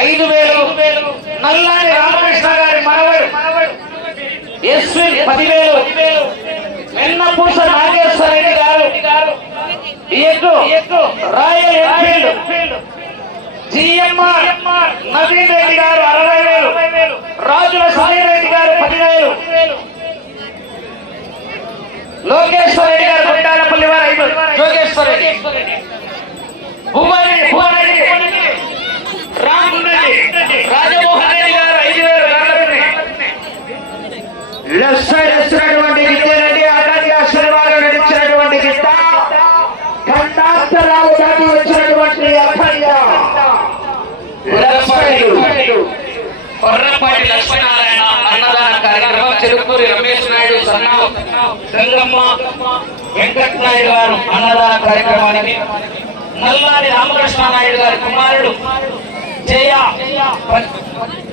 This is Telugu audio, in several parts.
ఐదు వేలు. నల్లాని రామకృష్ణ గారి మనవడు. ఎస్వి పదివేలు. వెన్నపూస నాగేశ్వర రెడ్డి గారు. Royal Enfield. GMR Naveen Reddy గారు అరవై వేలు. రాజుల సాయి రెడ్డి గారు పదివేలు. లోకేశ్వర రెడ్డి గారు కొట్టాలపల్లి వారు ఐదు. లోకేశ్వర రెడ్డి. భువన్ భువన్ రెడ్డి రాజమోహన్ రెడ్డి గారు ఐదు వేలు లెఫ్ట్ సైడ్ ఇచ్చినటువంటి విద్యారెడ్డి అఖండ శనివారం నడిచినటువంటి గిట్ట కండాక్టరావు దాటి వచ్చినటువంటి కొర్రపాటి లక్ష్మీనారాయణ అన్నదాన కార్యక్రమం చెరుకూరి రమేష్ నాయుడు నాయుడు గారు అన్నదాన కార్యక్రమానికి నల్లారి రామకృష్ణ నాయుడు గారి కుమారుడు జయ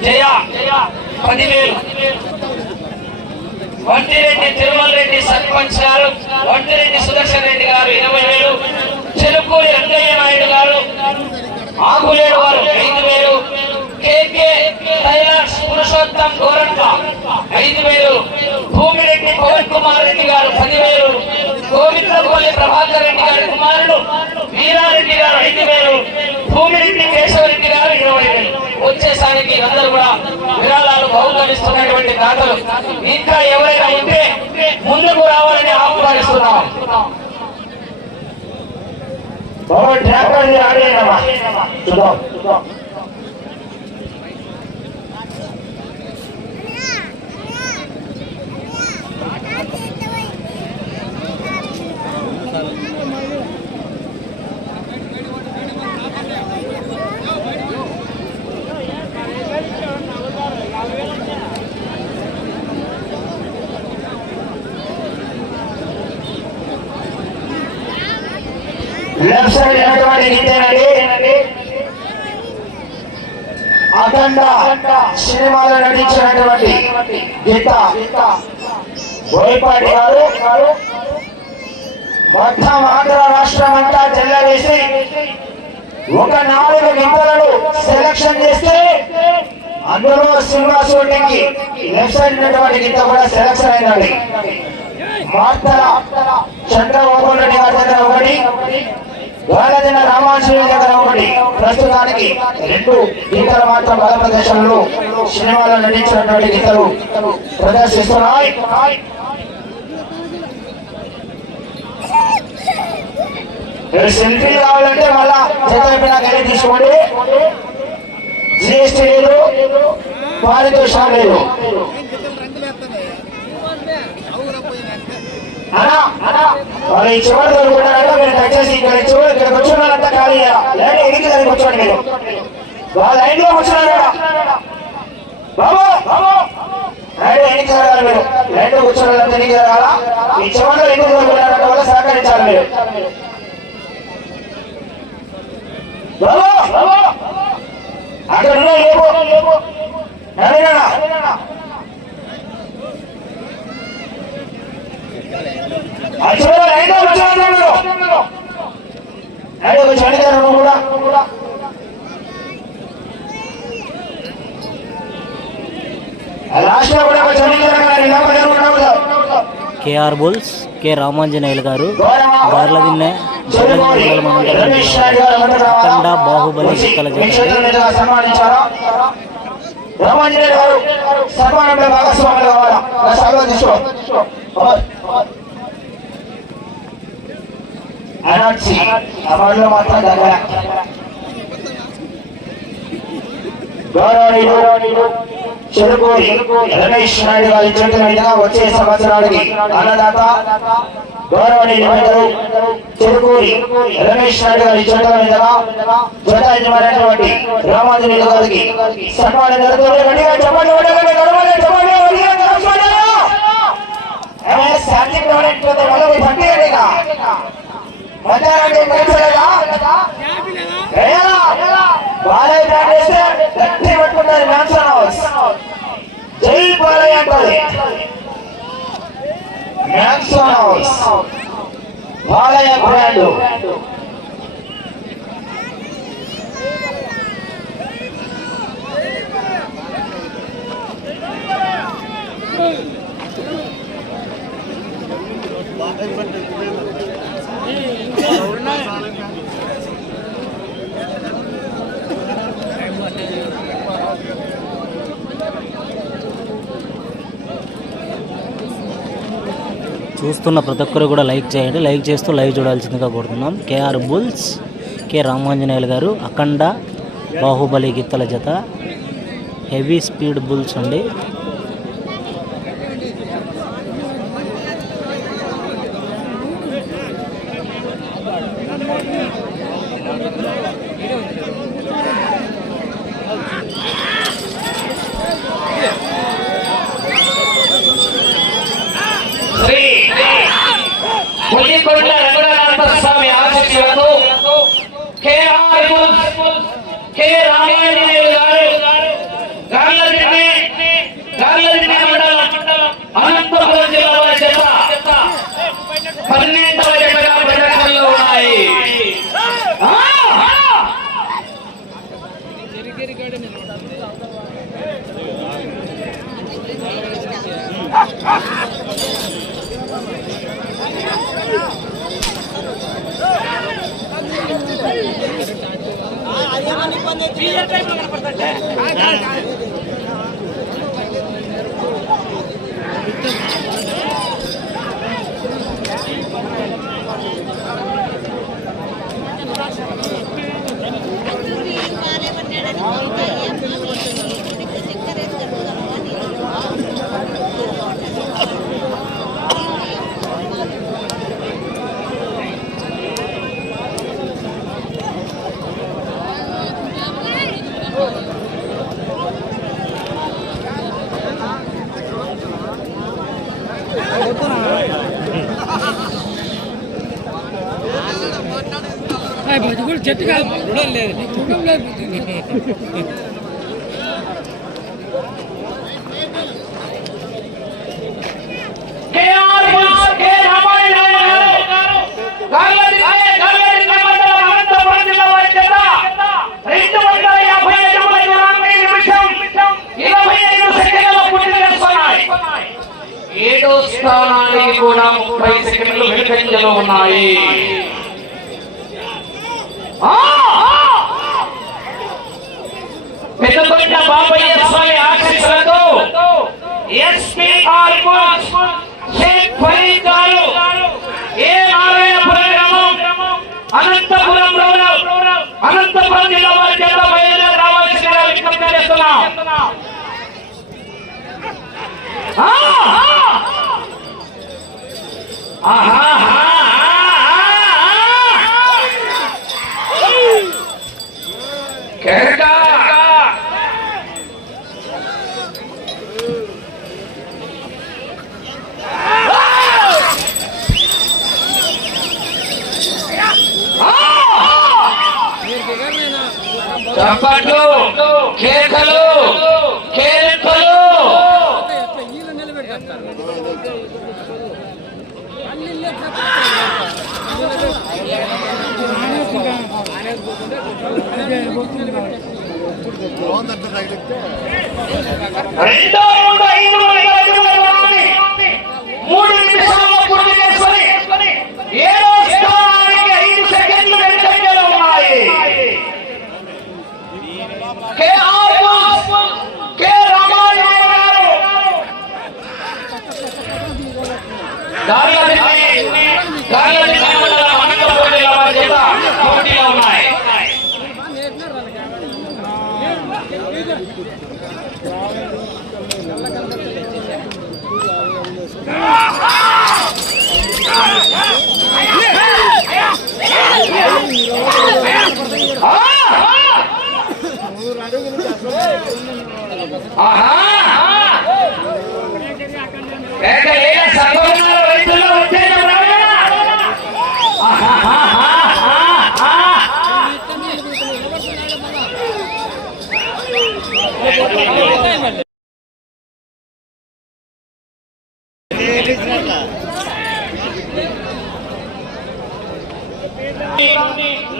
జయ పదివేలు. వంటిరెడ్డి తిరుమల రెడ్డి సర్పంచ్ గారు వంటిరెడ్డి సుదర్శన్ రెడ్డి గారు ఇరవై వేలు. చెరుకూరి రంగయ్య నాయుడు గారు ఆకులేడు వారు ఐదు వేలు. కేకే టైలర్స్ పురుషోత్తం గోరంట ఐదు వేలు. భూమిరెడ్డి పవన్ కుమార్ రెడ్డి గారు పదివేలు. గోవిందపల్లి ప్రభాకర్ రెడ్డి గారి కుమారుడు వీరారెడ్డి గారు ఐదు వేలు భూమిరెడ్డి కేశవరెడ్డి గారు ఇరవై వేలు. వచ్చేసానికి అందరూ కూడా విరాళాలు బహుకరిస్తున్నటువంటి దాతలు. ఇంకా ఎవరైనా ఉంటే ముందుకు రావాలని ఆహ్వానిస్తున్నాం. బాబా ట్రాక్టర్ ఆడేనమ్మా చూద్దాం చూద్దాం లెఫ్ట్ సైడ్ ఉన్నటువంటి గీతేనండి అఖండ సినిమాలో నటించినటువంటి గీత. బోయపాటి గారు మొత్తం ఆంధ్ర రాష్ట్రం అంతా జిల్ల వేసి ఒక నాలుగు గీతలను సెలక్షన్ చేస్తే అందులో సినిమా షూటింగ్కి లెఫ్ట్ సైడ్ ఉన్నటువంటి గీత కూడా సెలక్షన్ అయినది మార్తల చంద్రబాబు నాయుడు గారి దగ్గర ఒకటి గోలదిన రామాశ్రీ దగ్గర ఒకటి ప్రస్తుతానికి రెండు గీతలు మాత్రం బల ప్రదర్శనలు సినిమాలో నటించినటువంటి గీతలు ప్రదర్శిస్తున్నాయి. సెల్ఫీ కావాలంటే మళ్ళా చేతన గడి తీసుకోండి. జిఎస్టీ లేదు పారితోషాలు లేదు. అన్నా, ఈ చివరి దొరుకుతున్నారంటే మీరు దయచేసి ఇక్కడ చివరి ఇక్కడ కూర్చున్నారంతా ఖాళీ లైన్ ఎగిరి కూర్చోండి మీరు. వాళ్ళ లైన్లో కూర్చున్నారు? బాబు బాబు. లైన్ ఎన్నిక జరగాలి మీరు. లో ఎన్నిక ఈ చివరిలో ఎందుకు దొరుకుతున్నారంటే సహకరించాలి మీరు. బాబు బాబు. అక్కడ ఉన్నాయి, లేపు లేపు నడినా అచ్చోరా లైన్లో కూర్చోండి మీరు నడి కూర్చోండి కదా కూడా. ఎవరు కేఆర్ బుల్స్ కే రామాంజనేయులు గారు గార్ల దిన్నె మండల మండలం అఖండ బాహుబలి చిక్కల జత సన్మానించారా రామాంజనేయ గారు సన్మానంలో భాగస్వాములు కావాలా? అనాచి అమరులో మాత్రం దగ్గర. గౌరవనీయులు చెరుకూరి రమేష్ నాయుడు గారి చేతుల మీదుగా వచ్చే సంవత్సరానికి అన్నదాత గౌరవనీయులు చెరుకూరి రమేష్ నాయుడు గారి చేతుల మీద జత యజమానైనటువంటి రామాంజనేయులు గారికి సన్మానం జరుగుతుంది. గట్టిగా చెప్పండి ఉండగండి చెప్పండి చెప్పండి శాంతి గవర్నమెంట్ వల్ల మధ్యాహ్నం బాలయ్య బ్రాండ్ వేస్తే గట్టి మ్యాన్సన్ హౌస్. జై Balayya Mansion House. Balayya brand. చూస్తున్న ప్రతి ఒక్కరు కూడా లైక్ చేయండి. లైక్ చేస్తూ లైవ్ చూడాల్సిందిగా కోరుతున్నాం. కేఆర్ బుల్స్ కె రామాంజనేయులు గారు అఖండ బాహుబలి గిత్తల జత హెవీ స్పీడ్ బుల్స్ అండి శ్రీ పులికొండ రంగనాథ స్వామి ఆశీస్సులతో కేఆర్ కె రామాంజనేయులు గారు గార్లదిన్నె గార్లదిన్నె మండలం అనంతపురం జిల్లా వారి చేత పన్నెండు ಒಂದು ಜೀವನ ಪಡ್ತಾ ಇದ್ದೆ చేస్తున్నాయి ఏడో స్థానానికి కూడా ముప్పై సెకండ్లు వెనుకంజలో ఉన్నాయి. పెద్దకొండ స్వామి ఆశీస్సులతో ఎస్పీఆర్ షేక్ ఫరీద్ గారు ఏ నారాయణపురం గ్రామం అనంతపురం అనంతపురం జిల్లా వారి చేత బయలుదేరి రావాల్సిందిగా విజ్ఞప్తి చేస్తున్నాం ఆహా! కేరళ చప్పట్లు కేకలు కేకలు రౌండ్ ఐదు ఆహా!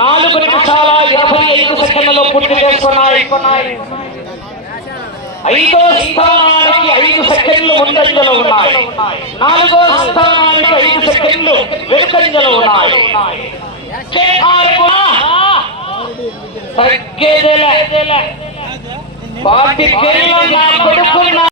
నాలుగు నిమిషాల ఇరవై ఐదు సెకండ్లలో పూర్తి చేసుకున్నాయి. ఐదో స్థానానికి ఐదు సెకండ్లు ముందంజలో ఉన్నాయి. నాలుగో స్థానానికి ఐదు సెకండ్లు వెనుకంజలో ఉన్నాయి. తగ్గేదేలే. పార్టీ కేళ్ళ నా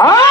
Ah!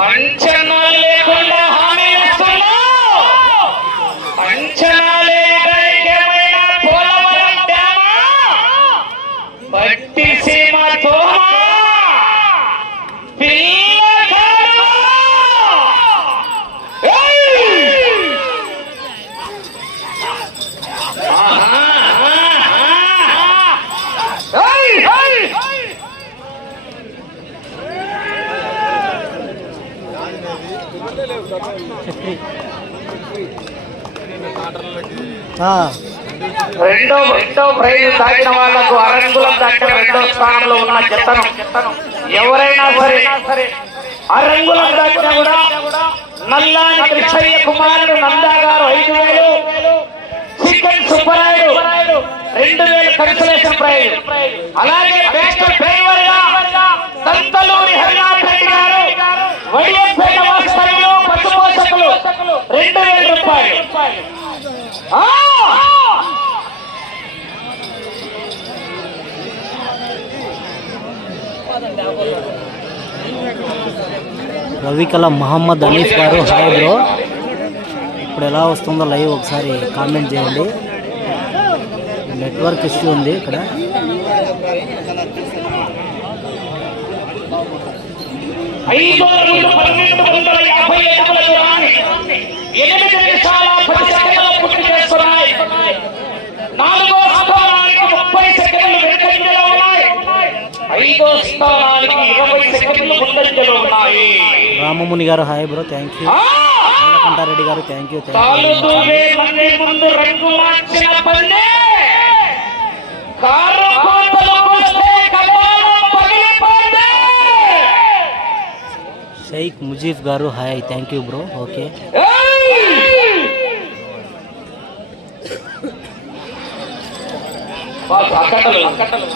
అంచనా లేకుండా రెండో రెండో ప్రైజ్ తాగిన వాళ్ళకు అరంగులం దాటిన రెండో స్థానంలో ఉన్న చెత్తను ఎవరైనా సరే అరంగులం దాటిన కూడా నల్లాని కృష్ణయ్య కుమారుడు నందా గారు ఐదు వేలు చికెన్ సుబ్బరాయుడు రెండు వేలు కన్సలేషన్ ప్రైజ్ అలాగే బెస్ట్ డ్రైవర్గా దంతలూరి హరినాథ్ రెడ్డి గారు వడియంపేట వాస్తవ్యులు పశుపోషకులు రెండు వేల రూపాయలు. రవికల మహమ్మద్ అనీఫ్ గారు. Hi bro. ఇప్పుడు ఎలా వస్తుందో లైవ్ ఒకసారి కామెంట్ చేయండి. నెట్వర్క్ ఇష్యూ ఉంది ఇక్కడ. ఐదు ఎనిమిది నిమిషాల పది సెకండ్ల పూర్తి చేస్తున్నాయి నాలుగో స్థానానికి ముప్పై సెకండ్లు వెనుకంజలో ఉన్నాయి ఐదో స్థానానికి ఇరవై సెకండ్లు ముందంజలో ఉన్నాయి. Ramamuni garu hi bro thank you ఆ! నీలకంఠారెడ్డి గారు థ్యాంక్ యూ థ్యాంక్ తాలు యూ తూగే మంది ముందు రంగు మార్చిన పల్లె. కారు కోతలు కోస్తే కపాలం పగిలిపోయింది షైక్ ముజీఫ్ గారు hi thank you bro okay అక్కటలు అక్కటలు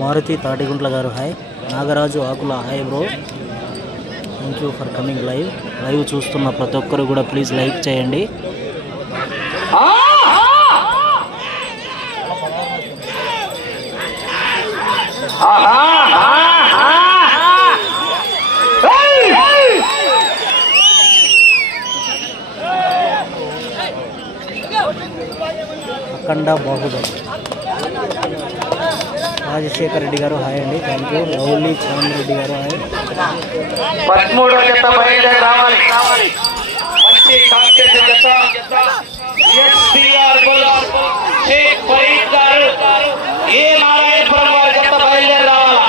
మారుతి తాటిగుంట్ల గారు hi. Nagaraju Akula hi bro. Thank you for coming live live చూస్తున్న ప్రతి ఒక్కరు కూడా ప్లీజ్ లైక్ చేయండి. అఖండ బాహుబలి రాజశేఖర్ రెడ్డి గారు హాయ్ అండి. Thank you lovely Charan Reddy గారు హాయ్. పదమూడో జత బయలుదేరి రావాలి. మంచి కాంపిటేషన్ జత. ఎస్పీఆర్ షేక్ ఫరీద్ గారు. ఏ నారాయణపురం వారి జత బయలుదేరి రావాలా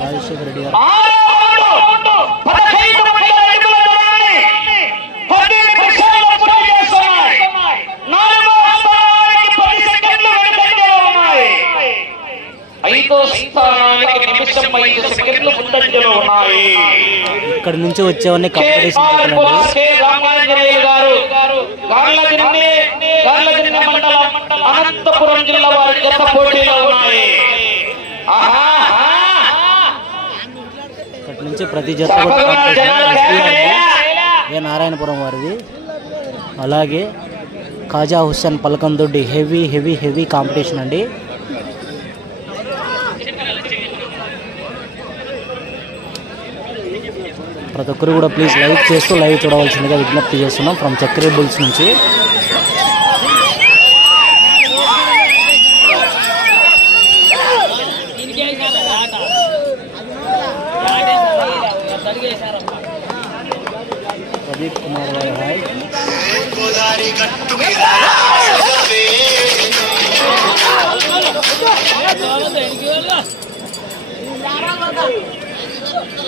రాజశేఖర్ రెడ్డి గారు ఆరో రౌండ్ పదహైదు వందల అడుగుల దూరాన్ని పది నిమిషాల్లో పూర్తి చేస్తున్నాయి. నాలుగో స్థానానికి పది సెకండ్లు వెనుకంజలో ఉన్నాయి. ఐదో స్థానానికి నిమిషం ఐదు సెకండ్లు ముందంజలో ఉన్నాయి ఇక్కడ నుంచి వచ్చేవన్నీ కాంపిటీషన్ అనంతపురం జిల్లా వారి జత పోటీలో ఉన్నాయి. ఇక్కడ నుంచి ప్రతి జత ఏ నారాయణపురం వారిది. అలాగే Khaja Hussain Palakandoddi heavy heavy heavy competition అండి. ప్రతి ఒక్కరు కూడా ప్లీజ్ లైక్ చేస్తూ లైవ్ చూడవలసిందిగా విజ్ఞప్తి చేస్తున్నాం ఫ్రమ్ చక్రీ బుల్స్ నుంచి. ప్రదీప్ కుమార్ గారు హాయ్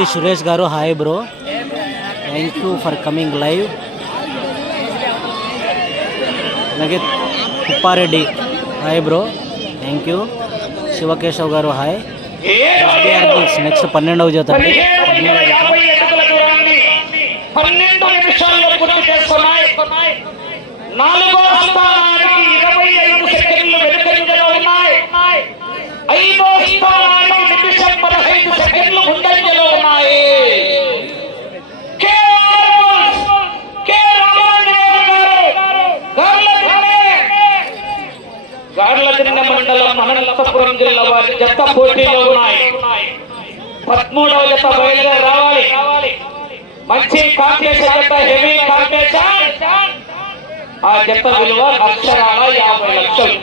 కర్రీ సురేష్ గారు hi bro thank you for coming live అలాగే Kuppareddy hi bro thank you Shivakeshav గారు హాయ్ నెక్స్ట్ పన్నెండవ జత అండి పదిహేడు వందల యాభై అడుగుల దూరాన్ని పన్నెండు నిమిషాల్లో పూర్తి చేసుకున్నాయి నాలుగో స్థానానికి ఇరవై ఐదు సెకండ్లు వెనుకంజలో ఉన్నాయి ఐదో స్థానానికి నిమిషం పదహైదు సెకండ్లు ముందంజలో ఉన్నాయి K. RS, K. Ramanjaneyulu garu, Garladinne, Garladinne మండలం అనంతపురం జిల్లా వారి జత పోటీలో ఉన్నాయి పదమూడవ జత బయలుదేరి రావాలి మంచి కాంపిటీషన్ జత హెవీ కాంపిటీషన్ ఆ జత విలువ అక్షరాల యాభై లక్షలు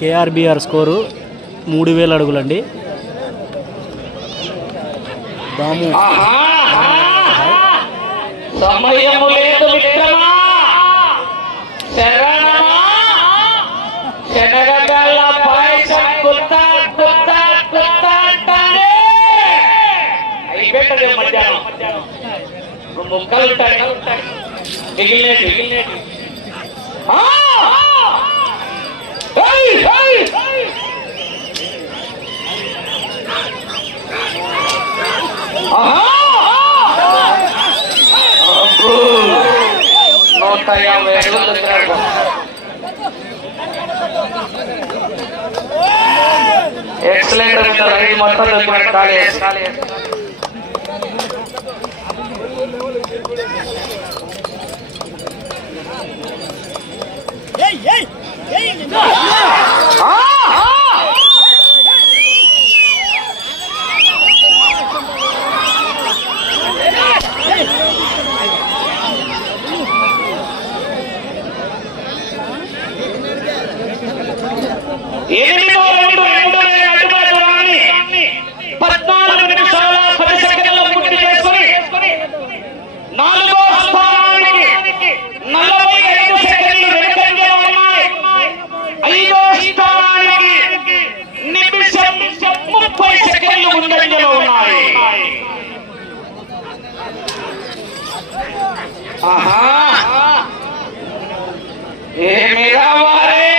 కేఆర్బిఆర్ స్కోరు మూడు వేల అడుగులండి. దాము సమయము లేదు మిత్రమా! శరణమా! పాయసం అంటారే! అయిపోయింది మధ్యాహ్నం. ముక్కలు ఉంటాయి. మిగిలినట్టు మిగిలినట్టు ఆ! ఏయ్! ఏయ్! అబ్బో! నూట యాభై అడుగులు తిరగ. ఎక్సలెంట్ మీద రైలు మొత్తం దొరికినట్టు ఆహా ఏమి రావాలి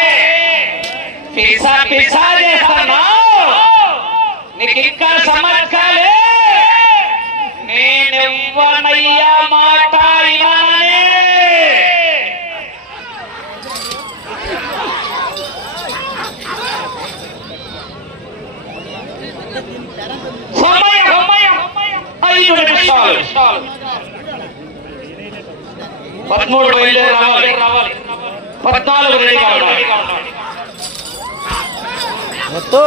పిసా పిసా చేస్తున్నావు నీకు ఇంకా సమస్యలే నేనెవ్వనయ్యా మాట ఇవ్వనే సమయం సమయం ఐదు నిమిషాలు పదమూడు బయలుదేరి రావాలి రావాలి పద్నాలుగు రెడీగా ఉండాలి మొత్తం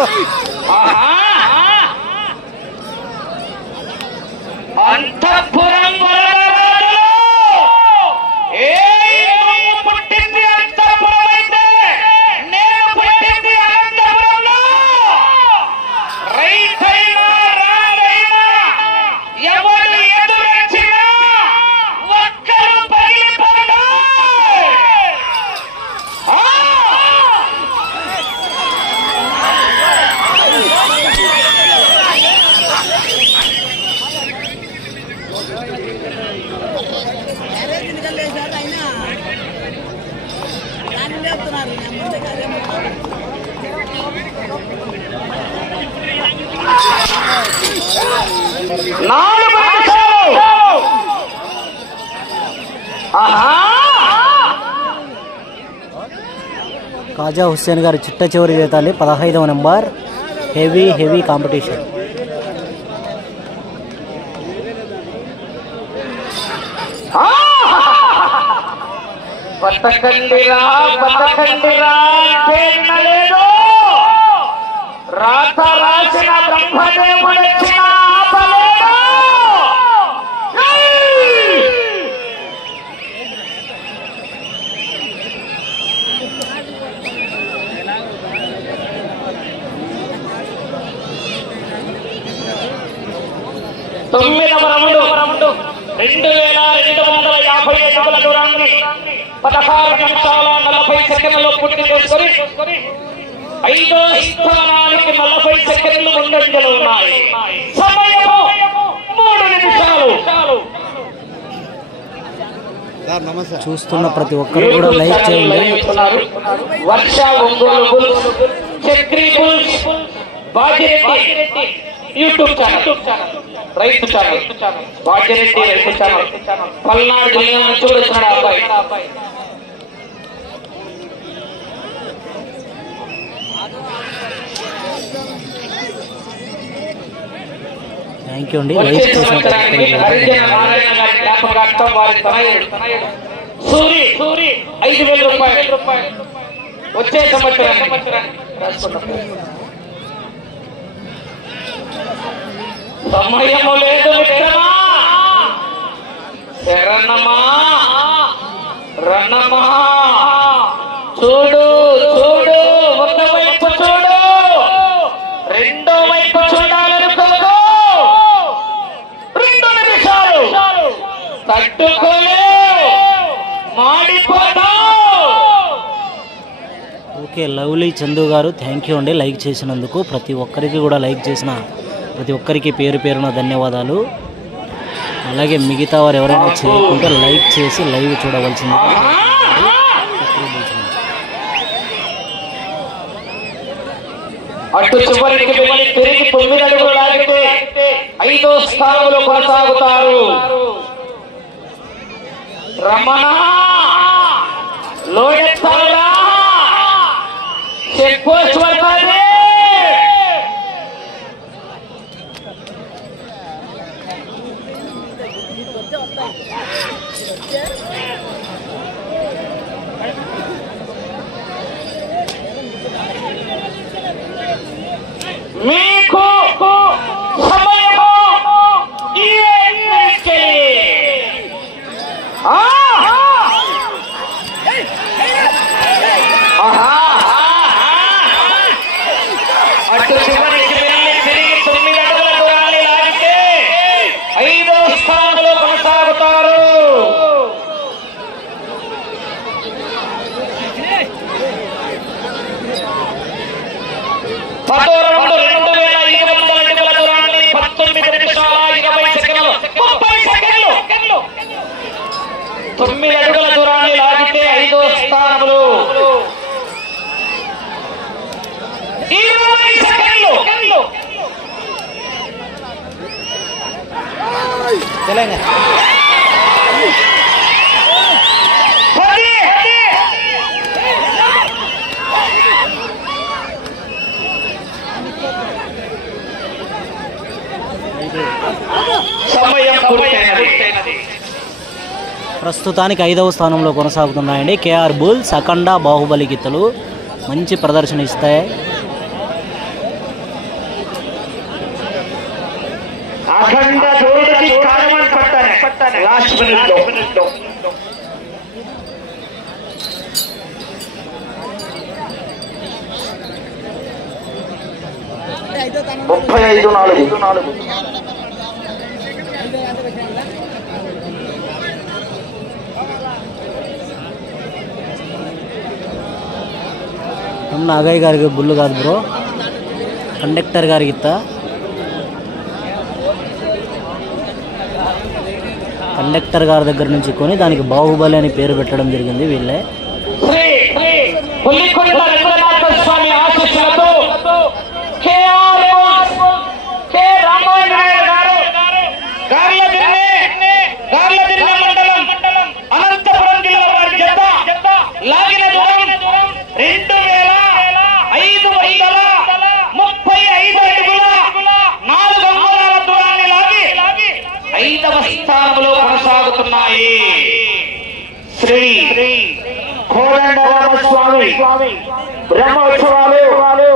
అంతఃపురం వరదరాజులు! నాలుగు నిమిషాలు. ఆహా! కాజా హుస్సేన్ గారి చిట్ట చివరి వేతాలి పదహైదవ నెంబర్ హెవీ హెవీ కాంపిటీషన్ బతకండిరా బతకండిరా అంటే వినలేదు రాత రాసిన బ్రహ్మదేవుడు వచ్చిన ఆపలేడు తొమ్మిదవ రౌండ్. రెండు వేల రెండు వందల యాభై అడుగుల దూరాన్ని పదహారు నిమిషాల నలభై సెకండ్లలో పూర్తి చేసుకొని ఐదో స్థానానికి నలభై సెకండ్లు ముందంజలు ఉన్నాయి. సమయము మూడు నిమిషాలు. చూస్తున్న ప్రతి ఒక్కరు కూడా లైక్ చేయండి. Varsha Ongole bulls Chakri bulls Bajireddy. YouTube channel రైతు ఛానల్ బాజిరెడ్డి రైతు ఛానల్ పల్నాడు జిల్లా నుంచి వచ్చినాడు ఆ అబ్బాయి. థ్యాంక్ యూ అండి. సూరి సూరి ఐదు వేల రూపాయలు. వచ్చే సంవత్సరానికి. సమయము లేదు మిత్రమా. శరణమా రణమా చూడు చూడు ఒక వైపు చూడు. రెండో వైపు చూడాలనుకోకు రెండు నిమిషాలు. తట్టుకోలే. మాడిపోతావు. ఓకే లవ్లీ చందు గారు థ్యాంక్ యూ అండి. లైక్ చేసినందుకు ప్రతి ఒక్కరికి కూడా లైక్ చేసిన ప్రతి ఒక్కరికి పేరు పేరున ధన్యవాదాలు. అలాగే మిగతా వారు ఎవరైనా చేయకుంటే లైక్ చేసి లైవ్ చూడవలసింది. అటు చివరికి వెళ్ళి తిరిగి తొమ్మిది అడుగులు లాగితే ఐదో స్థానంలో కొనసాగుతారు. రమణ లోయెత్తారా చెక్ పోస్ట్ పడుతుంది మీకు సమయము ఈ ఎన్నికకి. ఆ! ఆహా! అటు చివరికి వెళ్ళి తిరిగి తొమ్మిది అడుగుల దూరాన్ని లాగితే ఐదో స్థానంలో కొనసాగుతారు పదో రౌండ్ రెండు వేల ఐదు వందల అడుగుల దూరాన్ని పంతొమ్మిది నిమిషాల ఇరవై సెకండ్లు ముప్పై సెకండ్లు తొమ్మిది అడుగుల దూరాన్ని లాగితే ఐదో స్థానములు. ఇరవై సెకండ్లు. పది సమయం పూర్తయినది. ప్రస్తుతానికి ఐదవ స్థానంలో కొనసాగుతున్నాయండి. కేఆర్ బుల్స్ అఖండ బాహుబలి గీతలు మంచి ప్రదర్శన ఇస్తాయి. ముప్పై ఐదు నాలుగు నాలుగు. ఉన్న అగయ్య గారికి బుల్లు కాదు బ్రో కండక్టర్ గారికి ఇత్తా కండక్టర్ గారి దగ్గర నుంచి కొని దానికి బాహుబలి అని పేరు పెట్టడం జరిగింది వీళ్ళే లాగిన పులికొండ రంగనాథ స్వామి ఆశీస్సులతో కేఆర్ కె రామాయణ గారు గార్లదిన్నె గార్లదిన్నె మండలం అనంతపురం జిల్లా వారి జత లాగిన దూరం రెండు వేల ఐదు వందల ముప్పై ఐదు అడుగుల నాలుగు అంగుళాల దూరాన్ని లాగి ఐదవ స్థానంలో కొనసాగుతున్నాయి. శ్రీ కోదండరామస్వామి బ్రహ్మోత్సవాలు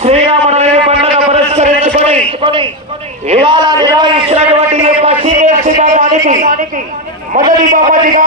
శ్రీరామనవమి పండుగ పురస్కరించుకొని ఇవాళ నిర్వహించినటువంటి యొక్క సీనియర్ సిద్ధాంతానికి మొదటి బహుమతిగా